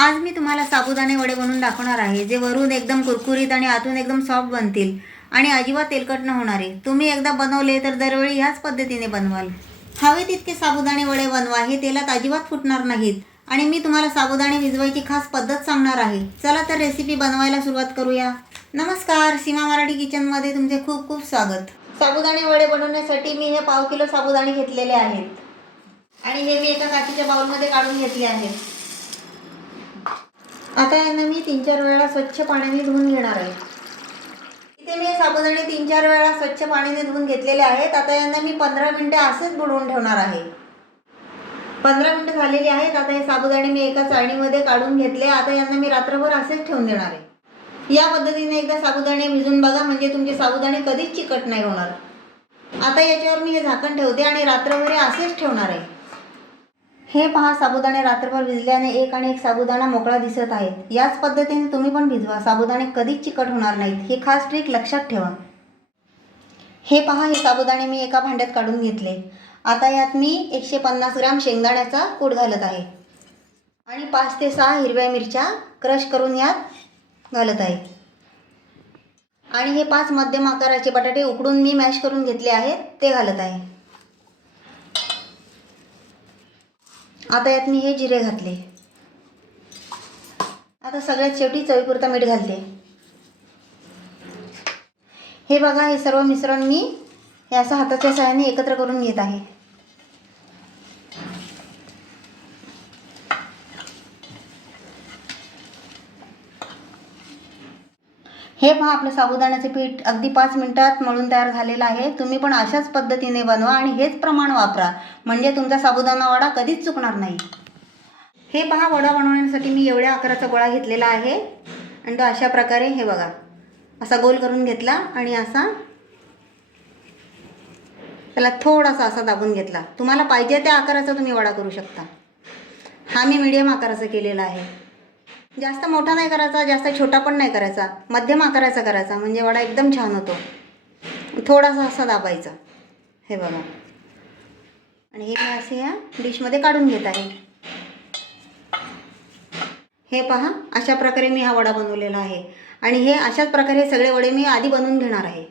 आज मी तुम्हाला साबुदाणे वडे बनवून दाखवणार आहे जे वरून एकदम कुरकुरीत आणि आतून एकदम सॉफ्ट बनतील. आणि अजिबात तेलकट न होणारे तुम्ही एकदा बनवले तर दरवेळी ह्याच पद्धतीने बनवाल. हवे तितके साबुदाणे वडे बनवा हे तेलात अजिबात फुटणार नाहीत. आणि मी तुम्हाला साबुदाणे भिजवायची खास पद्धत सांगणार आहे. चला तर रेसिपी बनवायला सुरुवात करूया. नमस्कार सीमा मराठी किचनमध्ये तुमचे खूप खूप स्वागत. साबुदाणे वडे बनवण्यासाठी मी हे पाव किलो साबुदाणे घेतलेले आहेत. आणि हे मी एका काचेच्या बाउलमध्ये काढून घेतले आहेत. आता यांना मी तीन चार वेळा स्वच्छ पाण्याने धुवून घेणार आहे. इथे मी साबुदाणे तीन चार वेळा स्वच्छ पाण्याने धुवून घेतलेले आहेत. आता यांना मी पंधरा मिनटं असेच बुडवून ठेवणार आहे. पंधरा मिनटं झालेली आहेत. आता हे साबुदाणे मी एका चाळणीमध्ये काढून घेतले. आता यांना मी रात्रभर असेच ठेवून देणार आहे. या पद्धतीने एकदा साबुदाणे भिजून बघा. म्हणजे तुमचे साबुदाणे कधीच चिकट नाही होणार. आता याच्यावर मी हे झाकण ठेवते आणि रात्रभर हे असेच ठेवणार आहे. हे पहा साबुदाणे रात्रभर भिजल्याने एक आणि एक साबुदाणा मोकळा दिसत आहेत. याच पद्धतीने तुम्ही पण भिजवा. साबुदाणे कधीच चिकट होणार नाहीत. ही खास ट्रिक लक्षात ठेवा. हे पहा हे साबुदाणे मी एका भांड्यात काढून घेतले. आता यात मी एकशे पन्नास ग्राम शेंगदाण्याचा कूट घालत आहे. आणि पाच ते सहा हिरव्या मिरच्या क्रश करून यात घालत आहे. आणि हे पाच मध्यम आकाराचे बटाटे उकडून मी मॅश करून घेतले आहेत ते घालत आहे. आता यात मी हे जिरे घातले. आता सगळ्यात शेवटी चवीपुरता मीठ घालते. हे बघा हे सर्व मिश्रण मी हे असं हाताच्या सहाय्याने एकत्र करून घेत आहे. हे पहा आपलं साबुदाण्याचे पीठ अगदी पाच मिनिटात मळून तयार झालेलं आहे. तुम्ही पण अशाच पद्धतीने बनवा आणि हेच प्रमाण वापरा. म्हणजे तुमचा साबुदाणा वडा कधीच चुकणार नाही. हे पहा वडा बनवण्यासाठी मी एवढ्या आकाराचा गोळा घेतलेला आहे. आणि तो अशा प्रकारे हे बघा असा गोल करून घेतला आणि असा त्याला थोडासा असा दाबून घेतला. तुम्हाला पाहिजे त्या आकाराचा तुम्ही वडा करू शकता. हा मी मीडियम आकाराचा केलेला आहे. जास्त मोठा नाही करायचा जास्त छोटा पण नाही करायचा. मध्यम आकाराचा करायचा म्हणजे वडा एकदम छान होतो. थोडासा असा दाबायचा. हे बघा. आणि हे मी असे या डिशमध्ये काढून घेत आहे. हे पहा अशा प्रकारे मी हा वडा बनवलेला आहे. आणि हे अशाच प्रकारे हे सगळे वडे मी आधी बनवून घेणार आहे.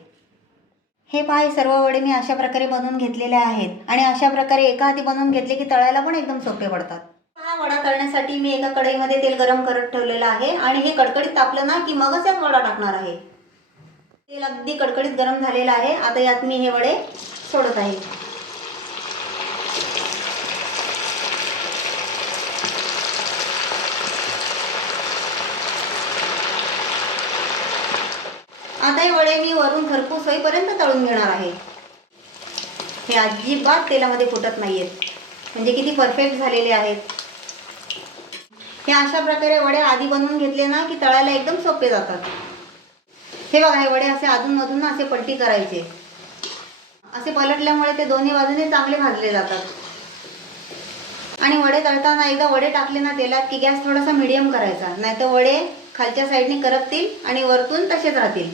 हे पहा हे सर्व वडे मी अशा प्रकारे बनवून घेतलेले आहेत. आणि अशा प्रकारे एका हाती बनवून घेतले की तळायला पण एकदम सोपे पडतात. वडा तळण्यासाठी मी एका कढईमध्ये तेल गरम करत ठेवलेलं आहे. आणि हे कडकडीत तापलं ना की मगच यात वडा टाकणार आहे. तेल अगदी कडकडीत गरम झालेलं आहे. आता यात मी हे वडे सोडत आहे. आता हे वडे मी वरून खरपूस होईपर्यंत तळून घेणार आहे. हे अजिबात तेलामध्ये फुटत नाही आहेत म्हणजे किती परफेक्ट झालेले आहेत. हे अशा प्रकारे वडे आधी बनवून घेतले ना की तळायला एकदम सोपे जातात. हे बघा हे वडे असे अधूनमधून ना असे पलटी करायचे. असे पलटल्यामुळे ते दोन्ही बाजूने चांगले भाजले जातात. आणि वडे तळताना एकदा वडे टाकले ना तेलात की गॅस थोडासा मिडियम करायचा. नाहीतर वडे खालच्या साईडने करपतील आणि वरतून तसेच राहतील.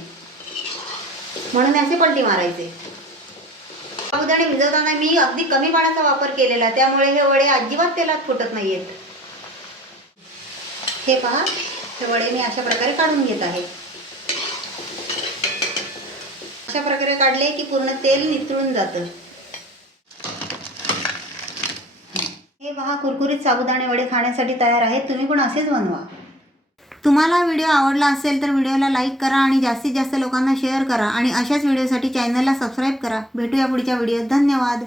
म्हणून असे पलटी मारायचे. साबुदाणे भिजवताना मी अगदी कमी पाण्याचा वापर केलेला त्यामुळे हे वडे अजिबात तेलात फुटत नाहीयेत. हे पहा हे वडे मी अशा प्रकारे काढून घेत आहे. अशा प्रकारे काढले की पूर्ण तेल नितळून जातं. हे पहा कुरकुरीत साबुदाणे वडे खाण्यासाठी तयार आहेत. तुम्ही पण असेच बनवा. तुम्हाला व्हिडिओ आवडला असेल तर व्हिडिओला लाईक करा आणि जास्तीत जास्त लोकांना शेअर करा. आणि अशाच व्हिडिओसाठी चॅनलला सबस्क्राईब करा. भेटूया पुढच्या व्हिडिओत. धन्यवाद.